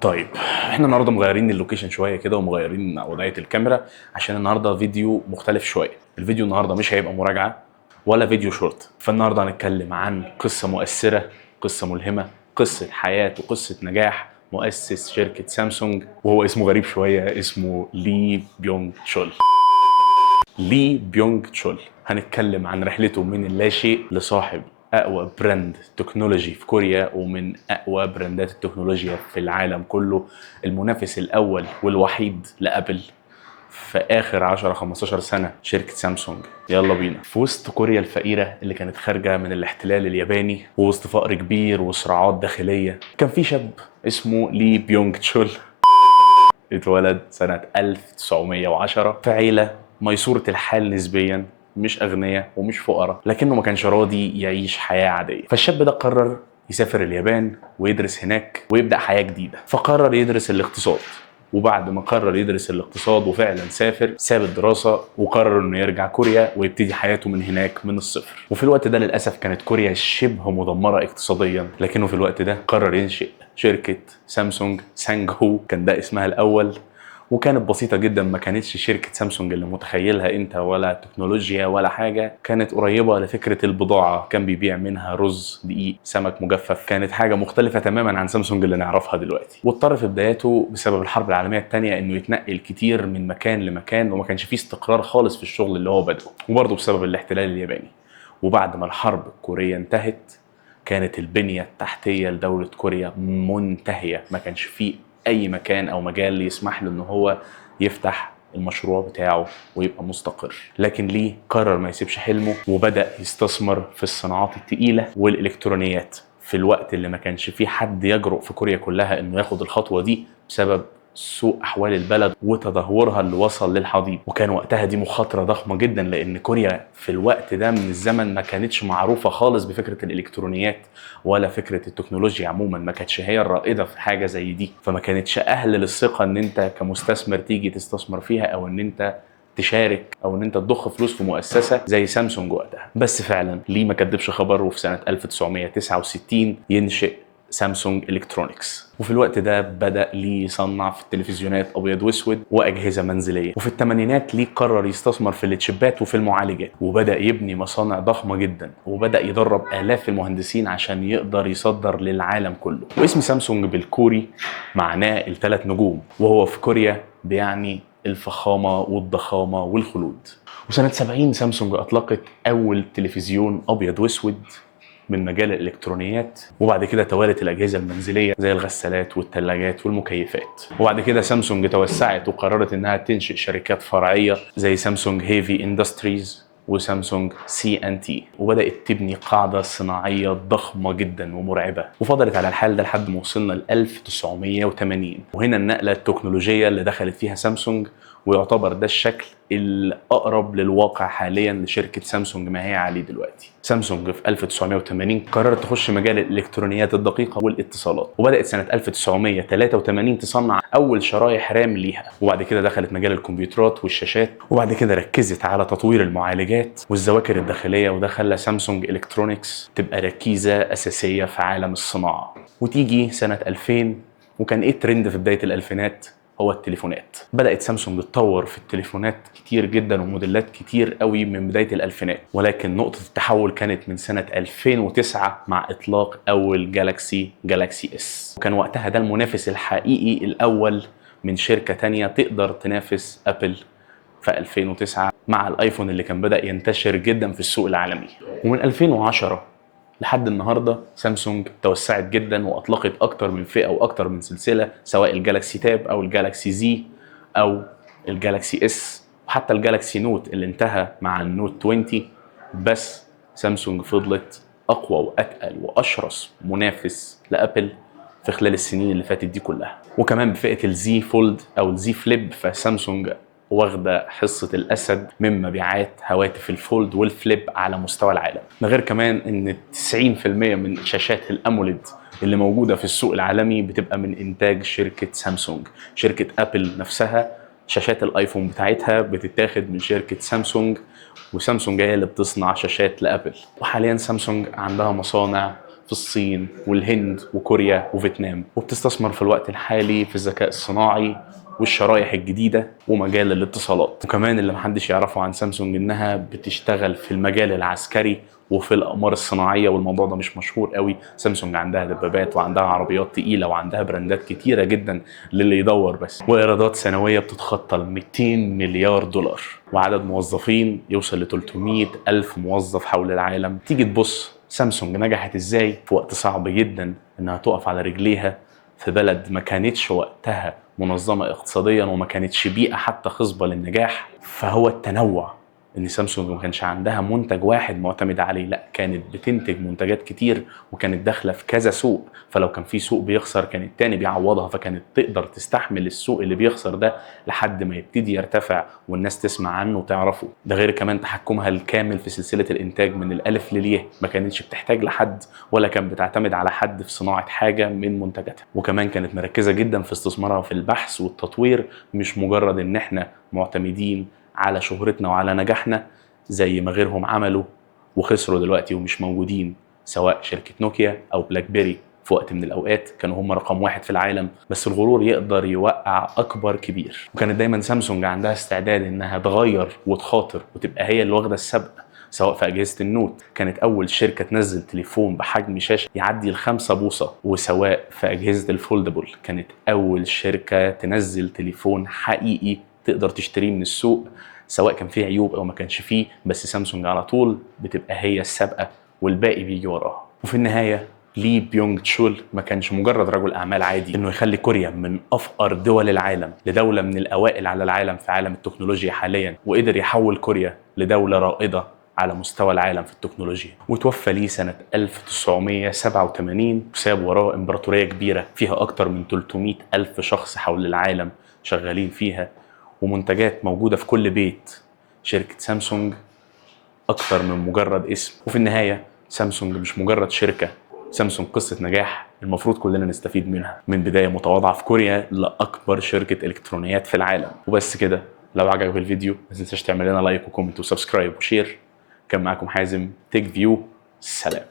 طيب، احنا النهارده مغيرين اللوكيشن شويه كده ومغيرين وضعيه الكاميرا عشان النهارده فيديو مختلف شويه. الفيديو النهارده مش هيبقى مراجعه ولا فيديو شورت. فالنهارده هنتكلم عن قصه مؤثره، قصه ملهمه، قصه حياه وقصه نجاح مؤسس شركه سامسونج، وهو اسمه غريب شويه، اسمه لي بيونج تشول. لي بيونج تشول هنتكلم عن رحلته من اللاشيء لصاحب اقوى براند تكنولوجي في كوريا ومن اقوى براندات التكنولوجيا في العالم كله، المنافس الاول والوحيد لابل في اخر 10 15 سنه شركه سامسونج. يلا بينا. في وسط كوريا الفقيره اللي كانت خارجه من الاحتلال الياباني ووسط فقر كبير وصراعات داخليه، كان في شاب اسمه لي بيونج تشول. اتولد سنة 1910 في عيلة ميسورة الحال نسبيا، مش أغنياء ومش فقراء، لكنه ما كانش راضي يعيش حياة عادية. فالشاب ده قرر يسافر اليابان ويدرس هناك ويبدأ حياة جديدة. فقرر يدرس الاقتصاد، وبعد ما قرر يدرس الاقتصاد وفعلا سافر، ساب الدراسة وقرر انه يرجع كوريا ويبتدي حياته من هناك من الصفر. وفي الوقت ده للأسف كانت كوريا شبه مدمرة اقتصاديا، لكنه في الوقت ده قرر ينشئ شركة سامسونج. سانج هو كان ده اسمها الأول، وكانت بسيطة جدا، ما كانتش شركة سامسونج اللي متخيلها انت ولا تكنولوجيا ولا حاجة. كانت قريبة لفكرة البضاعة، كان بيبيع منها رز، دقيق، سمك مجفف. كانت حاجة مختلفة تماما عن سامسونج اللي نعرفها دلوقتي. واضطر في بداياته بسبب الحرب العالمية الثانية انه يتنقل كتير من مكان لمكان، وما كانش فيه استقرار خالص في الشغل اللي هو بدأه، وبرضه بسبب الاحتلال الياباني. وبعد ما الحرب الكورية انتهت، كانت البنية التحتية لدولة كوريا منتهية، ما كانش فيه أي مكان أو مجال يسمح له إن هو يفتح المشروع بتاعه ويبقى مستقر. لكن ليه قرر ما يسيبش حلمه وبدأ يستثمر في الصناعات التقيلة والإلكترونيات في الوقت اللي ما كانش فيه حد يجرؤ في كوريا كلها إنه ياخد الخطوة دي بسبب سوء احوال البلد وتدهورها اللي وصل للحضيض. وكان وقتها دي مخاطره ضخمه جدا، لان كوريا في الوقت ده من الزمن ما كانتش معروفه خالص بفكره الالكترونيات ولا فكره التكنولوجيا عموما، ما كانتش هي الرائده في حاجه زي دي، فما كانتش اهل للثقه ان انت كمستثمر تيجي تستثمر فيها، او ان انت تشارك، او ان انت تضخ فلوس في مؤسسه زي سامسونج وقتها. بس فعلا ليه ما كدبش خبر، وفي سنه 1969 ينشئ سامسونج الكترونكس. وفي الوقت ده بدأ ليه يصنع في التلفزيونات ابيض واسود واجهزه منزليه. وفي الثمانينات ليه قرر يستثمر في التشيبات وفي المعالجات، وبدأ يبني مصانع ضخمه جدا، وبدأ يدرب آلاف المهندسين عشان يقدر يصدر للعالم كله. واسم سامسونج بالكوري معناه الثلاث نجوم، وهو في كوريا بيعني الفخامه والضخامه والخلود. وسنة 70 سامسونج أطلقت أول تلفزيون أبيض وأسود من مجال الالكترونيات، وبعد كده توالت الاجهزه المنزليه زي الغسالات والثلاجات والمكيفات. وبعد كده سامسونج توسعت وقررت انها تنشئ شركات فرعيه زي سامسونج هيفي اندستريز وسامسونج CNT، وبدات تبني قاعده صناعيه ضخمه جدا ومرعبه. وفضلت على الحال ده لحد ما وصلنا ل 1980، وهنا النقله التكنولوجيه اللي دخلت فيها سامسونج، ويعتبر ده الشكل الأقرب للواقع حاليا لشركة سامسونج ما هي عليه دلوقتي. سامسونج في 1980 قررت تخش مجال الإلكترونيات الدقيقة والاتصالات، وبدأت سنة 1983 تصنع أول شرايح رام ليها. وبعد كده دخلت مجال الكمبيوترات والشاشات، وبعد كده ركزت على تطوير المعالجات والذواكر الداخلية، وده خلى سامسونج إلكترونيكس تبقى ركيزة أساسية في عالم الصناعة. وتيجي سنة 2000، وكان إيه الترند في بداية الألفينات؟ هو التليفونات. بدأت سامسونج تطور في التليفونات كتير جدا وموديلات كتير قوي من بداية الألفينات، ولكن نقطة التحول كانت من سنة 2009 مع إطلاق أول جالاكسي اس. وكان وقتها ده المنافس الحقيقي الأول من شركة تانية تقدر تنافس أبل في 2009 مع الايفون اللي كان بدأ ينتشر جدا في السوق العالمي. ومن 2010 لحد النهارده سامسونج توسعت جدا واطلقت اكتر من فئه واكتر من سلسله، سواء الجالاكسي تاب او الجالاكسي زي او الجالاكسي اس وحتى الجالاكسي نوت اللي انتهى مع النوت 20. بس سامسونج فضلت اقوى واتقل واشرس منافس لابل في خلال السنين اللي فاتت دي كلها. وكمان بفئه الزي فولد او الزي فليب، فسامسونج واخده حصه الاسد من مبيعات هواتف الفولد والفليب على مستوى العالم. ده غير كمان ان 90% من شاشات الاموليد اللي موجوده في السوق العالمي بتبقى من انتاج شركه سامسونج. شركه ابل نفسها شاشات الايفون بتاعتها بتتاخد من شركه سامسونج، وسامسونج هي اللي بتصنع شاشات لابل. وحاليا سامسونج عندها مصانع في الصين والهند وكوريا وفيتنام، وبتستثمر في الوقت الحالي في الذكاء الصناعي والشرايح الجديدة ومجال الاتصالات. وكمان اللي محدش يعرفه عن سامسونج انها بتشتغل في المجال العسكري وفي الاقمار الصناعيه، والموضوع ده مش مشهور قوي. سامسونج عندها دبابات وعندها عربيات تقيله وعندها براندات كتيره جدا للي يدور بس، وايرادات سنويه بتتخطى ال 200 مليار دولار، وعدد موظفين يوصل ل 300 الف موظف حول العالم. تيجي تبص سامسونج نجحت ازاي في وقت صعب جدا انها تقف على رجليها في بلد ما كانتش وقتها منظمه اقتصاديا وما كانتش بيئه حتى خصبه للنجاح. فهو التنوع، ان سامسونج ما كانش عندها منتج واحد معتمد عليه، لا كانت بتنتج منتجات كتير وكانت داخله في كذا سوق، فلو كان في سوق بيخسر كان التاني بيعوضها، فكانت تقدر تستحمل السوق اللي بيخسر ده لحد ما يبتدي يرتفع والناس تسمع عنه وتعرفه. ده غير كمان تحكمها الكامل في سلسله الانتاج من الالف للياء، ما كانتش بتحتاج لحد ولا كانت بتعتمد على حد في صناعه حاجه من منتجاتها. وكمان كانت مركزه جدا في استثمارها في البحث والتطوير، مش مجرد ان احنا معتمدين على شهرتنا وعلى نجاحنا زي ما غيرهم عملوا وخسروا دلوقتي ومش موجودين، سواء شركة نوكيا أو بلاك بيري. في وقت من الأوقات كانوا هم رقم واحد في العالم، بس الغرور يقدر يوقع أكبر كبير. وكانت دايما سامسونج عندها استعداد إنها تغير وتخاطر وتبقى هي اللي واخدة السبق، سواء في أجهزة النوت، كانت أول شركة تنزل تليفون بحجم شاشة يعدي ال5 بوصة، وسواء في أجهزة الفولدبل كانت أول شركة تنزل تليفون حقيقي تقدر تشتريه من السوق، سواء كان فيه عيوب او ما كانش فيه، بس سامسونج على طول بتبقى هي السابقه والباقي بيجي وراها. وفي النهايه لي بيونج تشول ما كانش مجرد رجل اعمال عادي انه يخلي كوريا من افقر دول العالم لدوله من الاوائل على العالم في عالم التكنولوجيا حاليا، وقدر يحول كوريا لدوله رائده على مستوى العالم في التكنولوجيا. وتوفى ليه سنة 1987 وساب وراه امبراطورية كبيرة فيها أكتر من 300 ألف شخص حول العالم شغالين فيها، ومنتجات موجودة في كل بيت. شركة سامسونج أكتر من مجرد اسم. وفي النهاية سامسونج مش مجرد شركة، سامسونج قصة نجاح المفروض كلنا نستفيد منها، من بداية متواضعة في كوريا لأكبر شركة إلكترونيات في العالم. وبس كده، لو عجبك الفيديو ما تنساش تعمل لنا لايك وكومنت وسبسكرايب وشير. كان معاكم حازم تيك فيو، سلام.